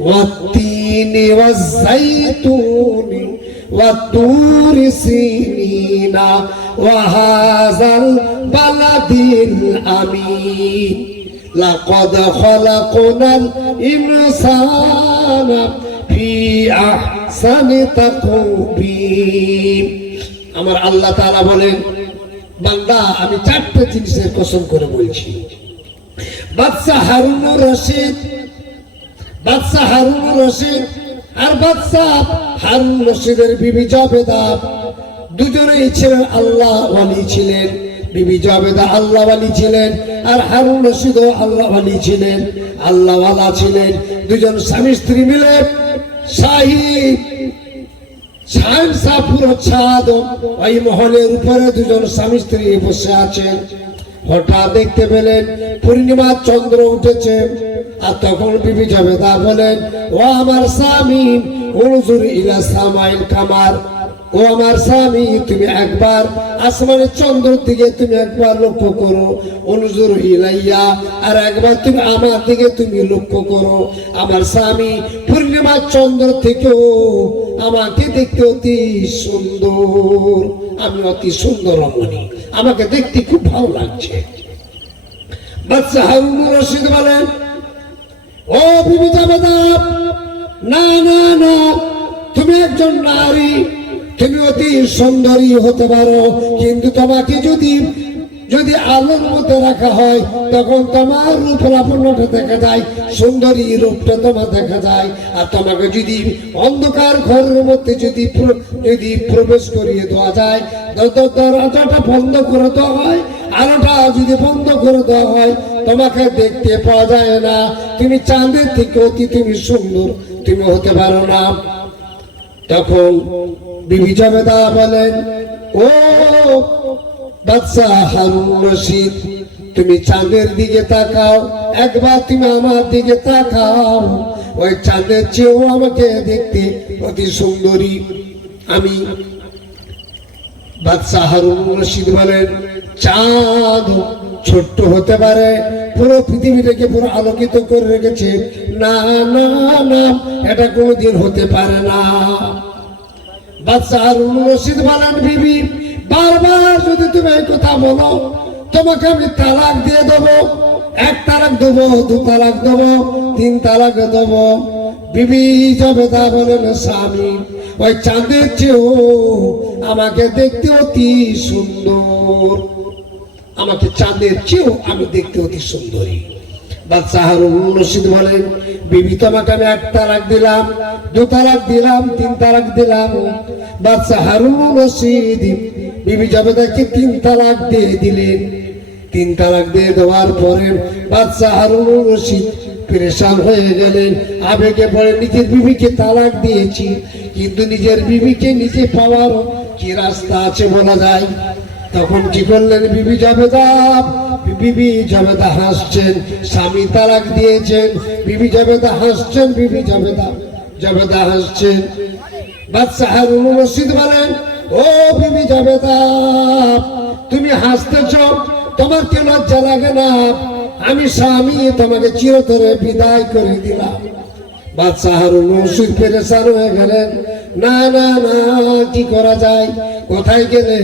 والتين والزيتون والطور سينين وهذا البلد الأمين لقد خلقنا الإنسان في أحسن تقويم আমার আল্লাহ তাআলা বলেন বান্দা আমি চারটে জিনিসের কসম করে বলছি বাদশা হারুন রশিদ বাদশা হারুন রশিদ আর বাদশা হারুন রশিদের বিবি জবেদা। দুজনেই ছিলেন আল্লাহ ওয়ালি ছিলেন, বিবি জবেদা আল্লাহ ওয়ালি ছিলেন আর হারুন রশিদও আল্লাহ ওয়ালি ছিলেন, আল্লাহ ওয়ালা ছিলেন। দুজন স্বামী স্ত্রী মিলে ছাদ ওই মহলের উপরে দুজন স্বামী স্ত্রী বসে আছেন। হঠাৎ দেখতে পেলেন পূর্ণিমা চন্দ্র উঠেছে। আর তখন বিবি জবেদা বলেন, ও আমার স্বামী অনুজুর ইলা সামাইল কামার। ও আমার স্বামী, তুমি একবার আসমানের চন্দ্র দিকে তুমি একবার লক্ষ্য করো অনুজুর ইলাইয়া, আর একবার তুমি আমার দিকে তুমি লক্ষ্য করো। আমার স্বামী পূর্ণিমা চন্দ্র থেকেও আমাকে দেখতে অতি সুন্দর। আমি অতি সুন্দর রমণী, আমাকে দেখতে খুব ভালো লাগছে। বাচ্চা হারুন রশিদ বলেন ও বিবি না না না, তুমি একজন নারী, তুমি অতি সুন্দরী হতে পারো। কিন্তু তোমাকে যদি যদি আলোর রাখা হয়, তখন তোমার রূপ দেখা যায়, সুন্দরী রূপটা তোমার দেখা যায়। আর তোমাকে যদি অন্ধকার ঘরের মধ্যে যদি যদি প্রবেশ করিয়ে দেওয়া যায় দরজাটা বন্ধ করে দেওয়া হয়। আলোটা যদি বন্ধ করে দেওয়া হয় তোমাকে দেখতে পাওয়া যায় না। তুমি চাঁদের থেকে অতি তুমি সুন্দর, তুমি হতে পারো না। তখন বিবি জবেদা বলেন, ও বাদশা হারুন রশিদ, তুমি চাঁদের দিকে তাকাও, একবার তুমি আমার দিকে তাকাও। ওই চাঁদের চেয়েও আমাকে দেখতে অতি সুন্দরী। আমি বাদশাহ হারুন রশিদ বলেন, চাঁদ ছোট্ট হতে পারে। পুরো পৃথিবীটাকে পুরো আলোকিত করে রেখেছে। না না না, এটা কোনোদিন হতে পারে না। বাদশাহ হারুন রশিদ বলেন, বিবি, বারবার যদি তুমি এই কথা বলো, তোমাকে আমি তালাক দিয়ে দেবো। এক তালাক দেবো, দু তালাক দেবো, তিন তালাক দেবো। বিবি জবেদা বলেন, স্বামী, ওই চাঁদের চেয়েও আমাকে দেখতে অতি সুন্দর। আমাকে চাঁদের চেয়েও আমি দেখতে অতি সুন্দরী। বাদশাহ হারুন রশিদ বলেন, বিবি, তোমাকে আমি এক তালাক দিলাম, দু তালাক দিলাম, তিন তালাক দিলাম। বাদশাহ হারুন রশিদ বিবি জবেদাকে তিন তালাক দিয়ে দিলেন। তিন তালাক দিয়ে দেওয়ার পরে বাদশাহ হারুন রশিদ পরেশান হয়ে গেলেন। আবেগে পরে নিজের বিবিকে তালাক দিয়েছি, কিন্তু নিজের বিবিকে নিজে পাওয়ার কি রাস্তা আছে বলা যায়? তখন কি করলেন বিবি জাবেদা? বিবি জাবেদা হাসছেন, স্বামী তালাক দিয়েছেন। বিবি জাবেদা হাসছেন, বিবি জাবেদা জাবেদা হাসছেন। বাদশাহ রশিদ বলেন, ও বিবি জাবেদা, তুমি হাসতেছ, তোমার কি লজ্জা লাগে না। আমি স্বামী, তোমাকে চিরতরে বিদায় করে দিলাম। বাদশাহ হারুন রশিদ পেরেশান হয়ে গেলেন, না না না, কি করা যায়? কোথায় গেলে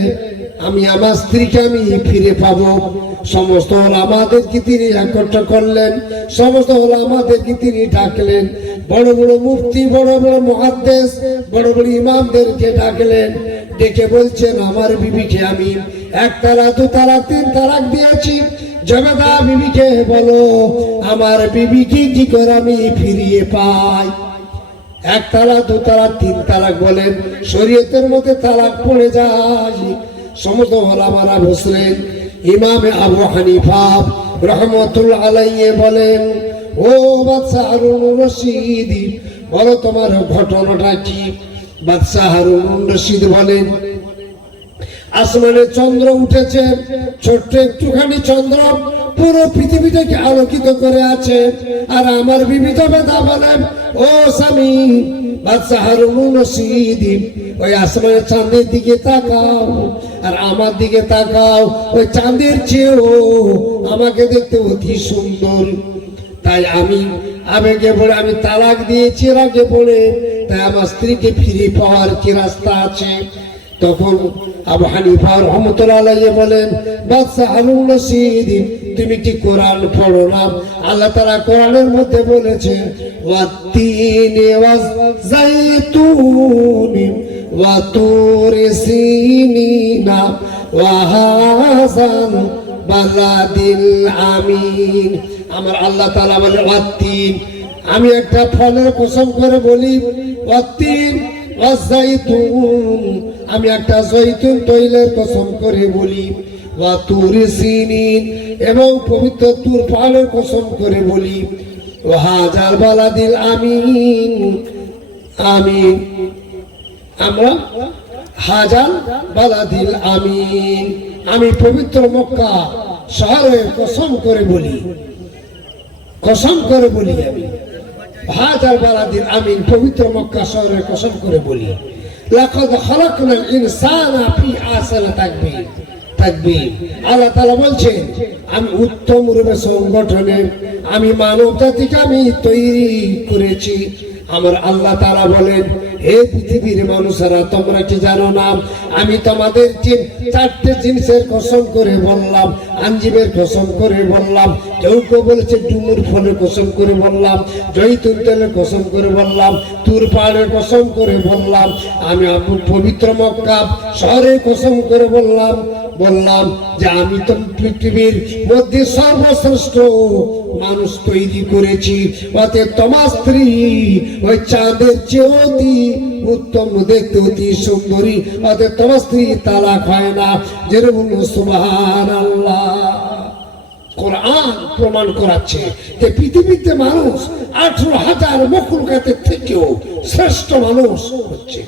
আমি আমার স্ত্রীকে আমি ফিরে পাবো। সমস্ত আমাদেরকে তিনি একত্র করলেন। সমস্ত আমাদেরকে তিনি ডাকলেন। বড় বড় মুফতি বড় বড় মহাদ্দেশ বড় বড় ইমামদেরকে ডাকলেন। ডেকে বলছেন, আমার বিবিকে আমি এক তালাক দু তালাক তিন তালাক দিয়েছি। জবেদা বিবিকে বলো, আমার বিবিকে কি করে আমি ফিরিয়ে পাই? এক তালাক দু তালাক তিন তালাক বলেন। শরীয়তের মধ্যে তালাক পড়ে যায়। সমস্ত ওলামারা বসলেন ইমামে আবু হানিফা রহমতুল্লাহ আলাইয়ে বলেন, ও বাদশাহ হারুন বলো তোমার ঘটনাটা কি? বাদশাহ হারুন রশিদ বলেন, আসমানে চন্দ্র উঠেছে, ছোট্ট একটুখানি চন্দ্র পুরো পৃথিবীটাকে আলোকিত করে আছে, আর আমার বিবিধ বেদা বলেন, ও স্বামী বাদশাহ হারুন রশিদ ওই আসমানের চাঁদের দিকে তাকাও আর আমার দিকে তাকাও, ওই চাঁদের চেয়েও আমাকে দেখতে অতি সুন্দর। তাই আমি আবেগে পড়ে আমি তালাক দিয়েছি আগে পড়ে তাই আমার স্ত্রীকে ফিরে পাওয়ার কি রাস্তা আছে? তখন আবু হানিফা রহমতুল্লাহ বলেন বাদশাহ হারুন রশিদ তুমি কি কোরআন পড়ো না? আল্লাহ তাআলা কোরআনের মধ্যে বলেছেন ওয়াত্তিনি ওয়াজ জাইতুনি সিনিনা ওয়া হাযান বালাদিল আমিন। আমার আল্লাহ তাআলা বলে ওয়াত্তিন। আমি একটা ফলের কসম করে বলি, ওয়াত্তিন, ওয়াজাইতুন। আমি একটা জৈতুন তৈলের কসম করে বলি ওয়া তুরি সিনিন। এবং পবিত্র তুর পাহাড়ের কসম করে বলি ও হাজার বালাদিল আমিন। আমিন। আমরা হাজার বালাদিল আমিন। আমি পবিত্র মক্কা শহরের কসম করে বলি, কসম করে বলি আমি। হাজার বালাদিন আমিন পবিত্র মক্কা শহরের কসম করে বলি, লাকাদ খালাকনাল ইনসানা ফি আহসানি তাকবীর তাকবীর। আল্লাহ তাআলা বলছেন, আমি উত্তম রূপে সংগঠনে, আমি মানব জাতিকে আমি তৈরি করেছি। আমার আল্লাহ তাআলা বলেন হে পৃথিবীর মানুষেরা, তোমরা কি জানো না? আমি তোমাদের চারটে জিনিসের কসম করে বললাম, আঞ্জিবের কসম করে বললাম কেউ কেউ বলেছে ডুমুর ফলের কসম করে বললাম জয়তুন তেলের কসম করে বললাম, তুর পাহাড়ের কসম করে বললাম, আমি পবিত্র মক্কা শহরে কসম করে বললাম বললাম যে আমি তো পৃথিবীর মধ্যে সর্বশ্রেষ্ঠ মানুষ তৈরি করেছি। অতএব তোমার স্ত্রী ওই চাঁদের চেয়ে অতি উত্তম, দেখতে অতি সুন্দরী। অতএব তোমার স্ত্রী তালাক হয় না। যেরকম সুবহান আল্লাহ কোরআন প্রমাণ করাচ্ছে যে পৃথিবীতে মানুষ আঠারো হাজার মকুল থেকেও শ্রেষ্ঠ মানুষ হচ্ছে।